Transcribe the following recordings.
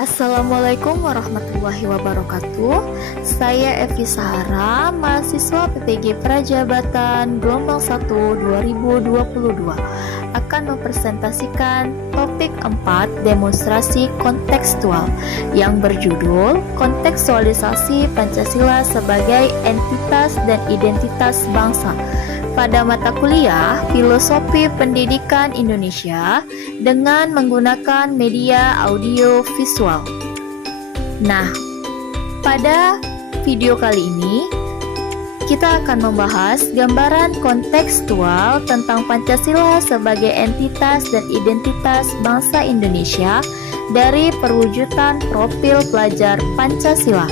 Assalamualaikum warahmatullahi wabarakatuh. Saya Evi Sahara, mahasiswa PPG Prajabatan Gelombang 1 2022, akan mempresentasikan topik 4 demonstrasi kontekstual yang berjudul Kontekstualisasi Pancasila sebagai Entitas dan Identitas Bangsa pada mata kuliah Filosofi Pendidikan Indonesia dengan menggunakan media audio visual. Nah, pada video kali ini kita akan membahas gambaran kontekstual tentang Pancasila sebagai entitas dan identitas bangsa Indonesia dari perwujudan profil pelajar Pancasila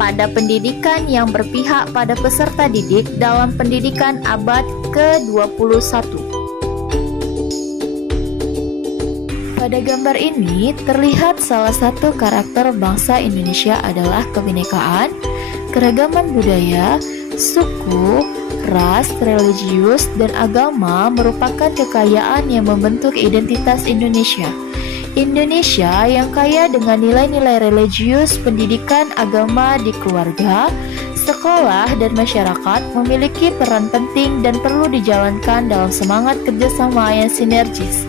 pada pendidikan yang berpihak pada peserta didik dalam pendidikan abad ke-21. Pada gambar ini terlihat salah satu karakter bangsa Indonesia adalah kebinekaan, keragaman budaya, suku, ras, religius, dan agama merupakan kekayaan yang membentuk identitas Indonesia. Indonesia yang kaya dengan nilai-nilai religius, pendidikan agama di keluarga, sekolah, dan masyarakat memiliki peran penting dan perlu dijalankan dalam semangat kerjasama yang sinergis.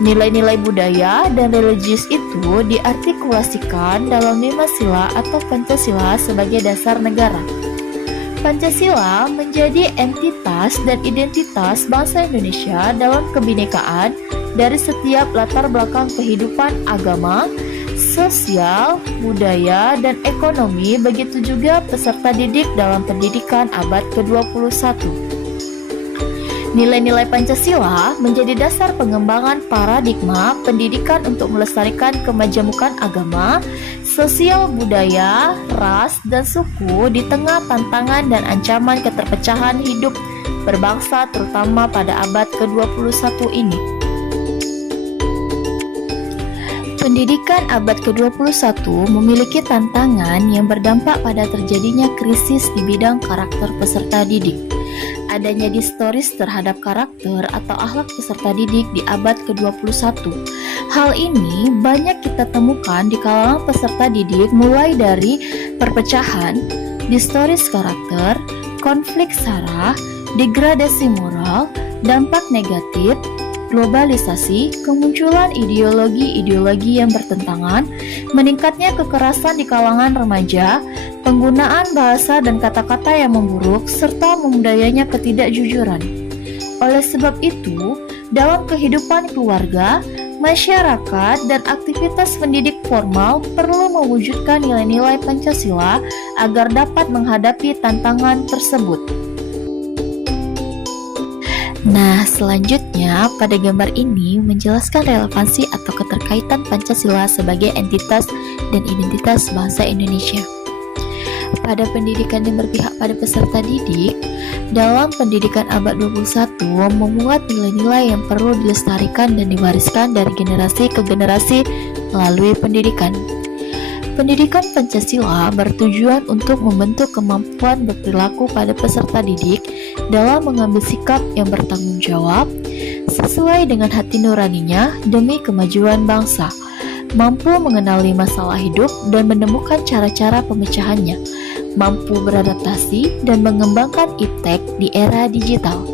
Nilai-nilai budaya dan religius itu diartikulasikan dalam 5 sila atau Pancasila sebagai dasar negara. Pancasila menjadi entitas dan identitas bangsa Indonesia dalam kebinekaan dari setiap latar belakang kehidupan agama, sosial, budaya, dan ekonomi, begitu juga peserta didik dalam pendidikan abad ke-21. Nilai-nilai Pancasila menjadi dasar pengembangan paradigma pendidikan untuk melestarikan kemajemukan agama, sosial budaya, ras, dan suku di tengah tantangan dan ancaman keterpecahan hidup berbangsa terutama pada abad ke-21 ini. Pendidikan abad ke-21 memiliki tantangan yang berdampak pada terjadinya krisis di bidang karakter peserta didik. Adanya distoris terhadap karakter atau akhlak peserta didik di abad ke-21. Hal ini banyak kita temukan di kalangan peserta didik mulai dari perpecahan, distoris karakter, konflik sara, degradasi moral, dampak negatif, globalisasi, kemunculan ideologi-ideologi yang bertentangan, meningkatnya kekerasan di kalangan remaja, penggunaan bahasa dan kata-kata yang memburuk, serta membudayanya ketidakjujuran. Oleh sebab itu, dalam kehidupan keluarga, masyarakat, dan aktivitas pendidik formal perlu mewujudkan nilai-nilai Pancasila agar dapat menghadapi tantangan tersebut. Nah, selanjutnya pada gambar ini menjelaskan relevansi atau keterkaitan Pancasila sebagai entitas dan identitas bangsa Indonesia. Pada pendidikan yang berpihak pada peserta didik, dalam pendidikan abad 21 memuat nilai-nilai yang perlu dilestarikan dan diwariskan dari generasi ke generasi melalui pendidikan. Pendidikan Pancasila bertujuan untuk membentuk kemampuan berperilaku pada peserta didik dalam mengambil sikap yang bertanggung jawab sesuai dengan hati nuraninya demi kemajuan bangsa, mampu mengenali masalah hidup dan menemukan cara-cara pemecahannya, mampu beradaptasi dan mengembangkan iptek di era digital.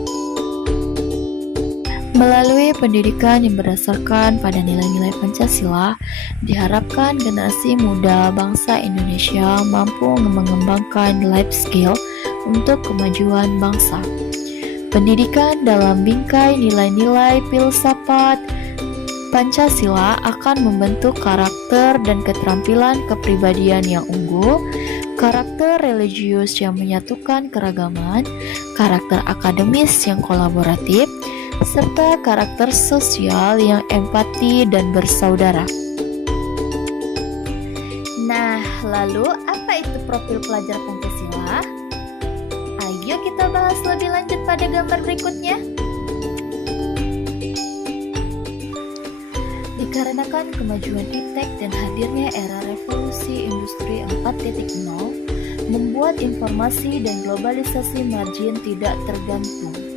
Melalui pendidikan yang berdasarkan pada nilai-nilai Pancasila, diharapkan generasi muda bangsa Indonesia mampu mengembangkan life skill untuk kemajuan bangsa. Pendidikan dalam bingkai nilai-nilai filsafat Pancasila akan membentuk karakter dan keterampilan kepribadian yang unggul, karakter religius yang menyatukan keragaman, karakter akademis yang kolaboratif, serta karakter sosial yang empati dan bersaudara. Nah, lalu apa itu profil pelajar Pancasila? Ayo kita bahas lebih lanjut pada gambar berikutnya. Dikarenakan kemajuan iptek dan hadirnya era revolusi industri 4.0 membuat informasi dan globalisasi margin tidak tergantung.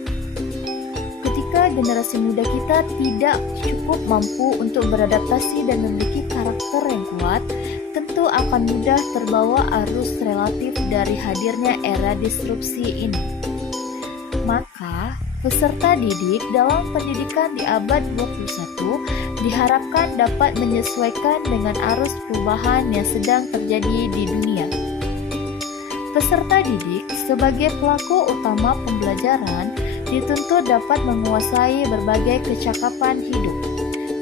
generasi muda kita tidak cukup mampu untuk beradaptasi dan memiliki karakter yang kuat, tentu akan mudah terbawa arus relatif dari hadirnya era disrupsi ini. Maka, peserta didik dalam pendidikan di abad 21 diharapkan dapat menyesuaikan dengan arus perubahan yang sedang terjadi di dunia. Peserta didik sebagai pelaku utama pembelajaran dituntut dapat menguasai berbagai kecakapan hidup,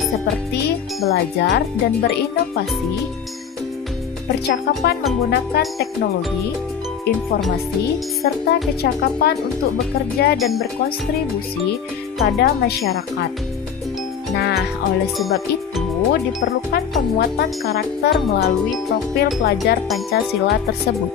seperti belajar dan berinovasi, percakapan menggunakan teknologi, informasi, serta kecakapan untuk bekerja dan berkontribusi pada masyarakat. Nah, oleh sebab itu, diperlukan penguatan karakter melalui profil pelajar Pancasila tersebut.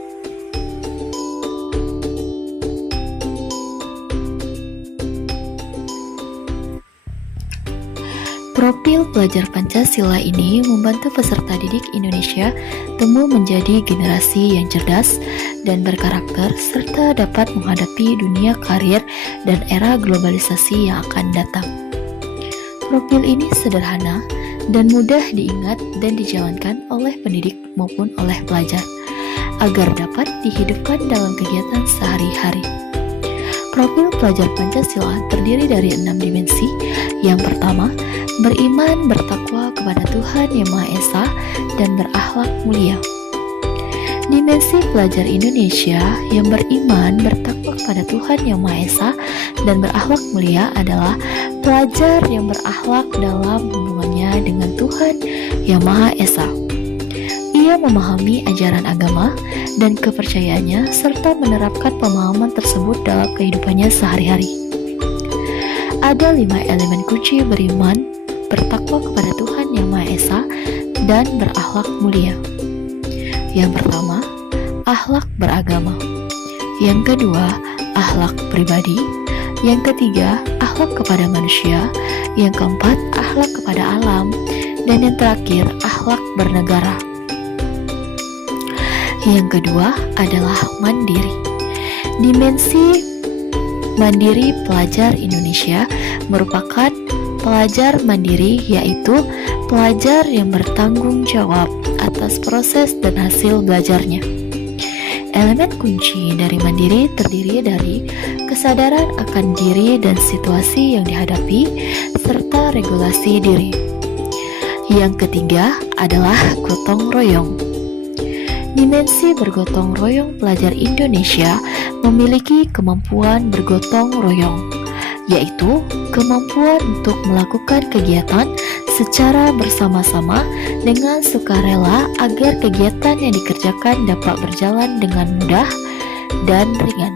Profil pelajar Pancasila ini membantu peserta didik Indonesia tumbuh menjadi generasi yang cerdas dan berkarakter serta dapat menghadapi dunia karir dan era globalisasi yang akan datang. Profil ini sederhana dan mudah diingat dan dijalankan oleh pendidik maupun oleh pelajar agar dapat dihidupkan dalam kegiatan sehari-hari. Profil pelajar Pancasila terdiri dari 6 dimensi. Yang pertama, beriman bertakwa kepada Tuhan Yang Maha Esa dan berakhlak mulia. Dimensi pelajar Indonesia yang beriman bertakwa kepada Tuhan Yang Maha Esa dan berakhlak mulia adalah pelajar yang berakhlak dalam hubungannya dengan Tuhan Yang Maha Esa. Ia memahami ajaran agama dan kepercayaannya serta menerapkan pemahaman tersebut dalam kehidupannya sehari-hari. Ada 5 elemen kunci beriman, bertakwa kepada Tuhan Yang Maha Esa, dan berakhlak mulia. Yang pertama, akhlak beragama. Yang kedua, akhlak pribadi. Yang ketiga, akhlak kepada manusia. Yang keempat, akhlak kepada alam. Dan yang terakhir, akhlak bernegara. Yang kedua adalah mandiri. Dimensi mandiri pelajar Indonesia merupakan pelajar mandiri, yaitu pelajar yang bertanggung jawab atas proses dan hasil belajarnya. Elemen kunci dari mandiri terdiri dari kesadaran akan diri dan situasi yang dihadapi, serta regulasi diri. Yang ketiga adalah gotong royong. Dimensi bergotong royong pelajar Indonesia memiliki kemampuan bergotong royong, yaitu kemampuan untuk melakukan kegiatan secara bersama-sama dengan sukarela agar kegiatan yang dikerjakan dapat berjalan dengan mudah dan ringan.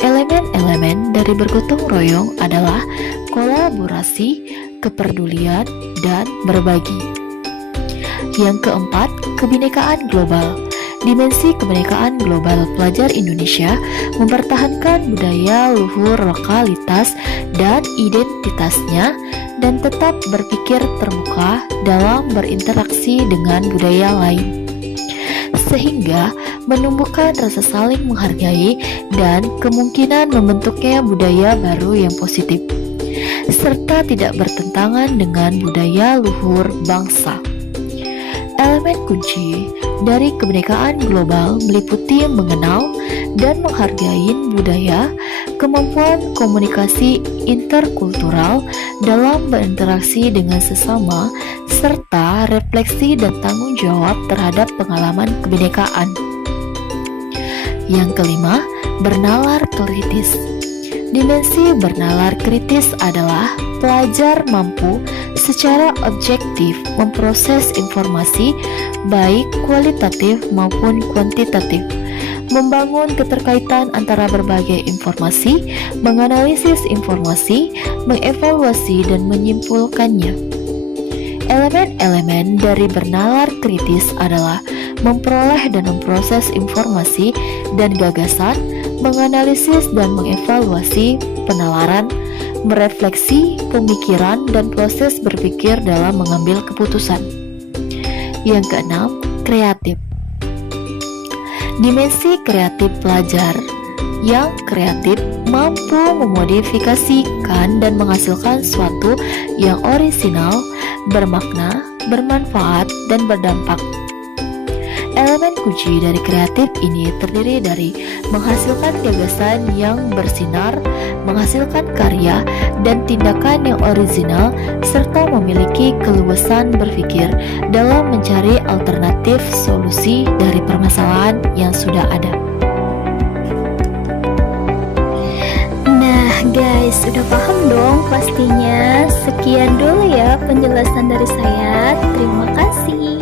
Elemen-elemen dari bergotong royong adalah kolaborasi, kepedulian, dan berbagi. Yang keempat, kebinekaan global. Dimensi kebinekaan global pelajar Indonesia mempertahankan budaya luhur lokalitas dan identitasnya dan tetap berpikir terbuka dalam berinteraksi dengan budaya lain, sehingga menumbuhkan rasa saling menghargai dan kemungkinan membentuknya budaya baru yang positif, serta tidak bertentangan dengan budaya luhur bangsa. Elemen kunci dari kebinekaan global meliputi mengenal dan menghargai budaya, kemampuan komunikasi interkultural dalam berinteraksi dengan sesama, serta refleksi dan tanggung jawab terhadap pengalaman kebinekaan. Yang kelima, bernalar kritis. Dimensi bernalar kritis adalah pelajar mampu secara objektif memproses informasi baik kualitatif maupun kuantitatif, membangun keterkaitan antara berbagai informasi, menganalisis informasi, mengevaluasi dan menyimpulkannya. Elemen-elemen dari bernalar kritis adalah memperoleh dan memproses informasi dan gagasan, menganalisis dan mengevaluasi penalaran, merefleksi pemikiran dan proses berpikir dalam mengambil keputusan. Yang keenam, kreatif. Dimensi kreatif pelajar yang kreatif mampu memodifikasikan dan menghasilkan sesuatu yang orisinal, bermakna, bermanfaat, dan berdampak. Elemen kunci dari kreatif ini terdiri dari menghasilkan gagasan yang bersinar, menghasilkan karya dan tindakan yang orisinal, serta memiliki keluasan berpikir dalam mencari alternatif solusi dari permasalahan yang sudah ada. Nah guys, sudah paham dong pastinya. Sekian dulu ya penjelasan dari saya. Terima kasih.